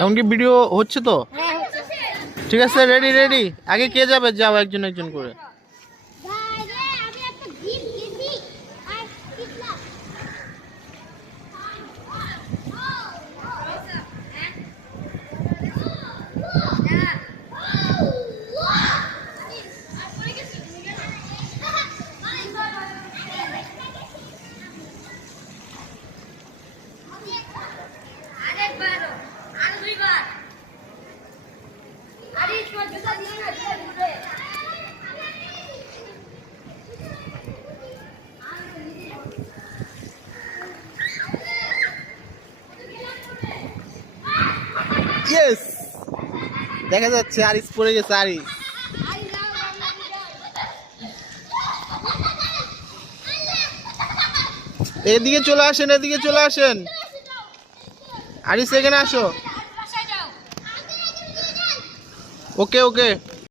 এমনকি ভিডিও হচ্ছে তো? ঠিক আছে, রেডি রেডি। আগে কে যাবে? যাও একজন একজন করে। ইয়েস, দেখা যাচ্ছে আরিস পড়ে গেছে। আরিস এদিকে চলে আসেন, এদিকে চলে আসেন। আরিস এখানে আসো। ওকে ওকে।